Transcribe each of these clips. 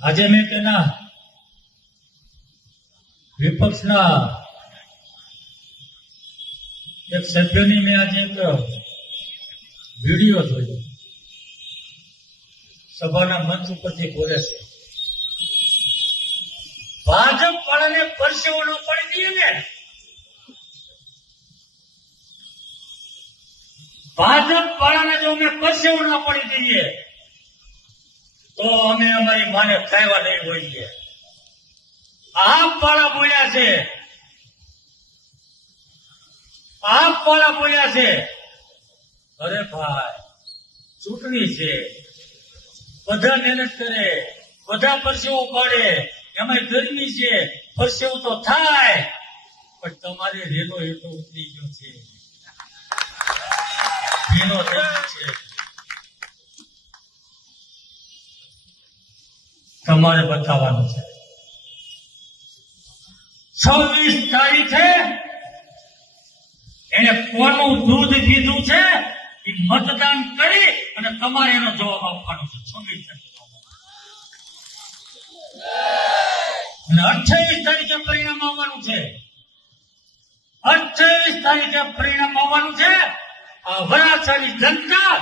આજે મેં તેના વિપક્ષના એક સભ્યની મેં આજે એક વિડીયો જોયો. સભાના મંચ ઉપરથી બોલે છે, ભાજપ વાળાને પરસેવો ન પડી દઈએ ને, ભાજપ વાળાને જો અમે પરસેવો ન પડી દઈએ તો અમે અમારી માને ખાવા નહીં હોઈએ. આપ વાળા બોલ્યા છે, આપ વાળા બોલ્યા છે. અરે ભાઈ, ચૂંટણી છે, બધા મહેનત કરે, બધા પરસેવો પાડે, એમાં ગરમી છે, પરસેવો તો થાય, પણ તમારે રેલો એટલો ઉતરી ગયો છે, ભીનો થઈ ગયો છે. તમારે બતાવવાનું છે. 26 તારીખે એને કોનું દૂધ પીધું છે એ મતદાન કરી અને તમારે એનો જવાબ આપવાનો છે. 26 તારીખે અને 28 તારીખે પરિણામ આવવાનું છે. 28 તારીખે પરિણામ આવવાનું છે. આ વરાછાની જનતા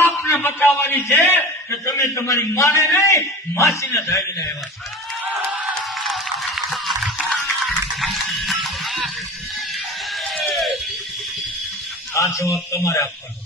આપને બતાવવાની છે કે તમે તમારી માને નહીં, માસીને ધારીને આવ્યા છો. આ જવાબ તમારે આપવાનો.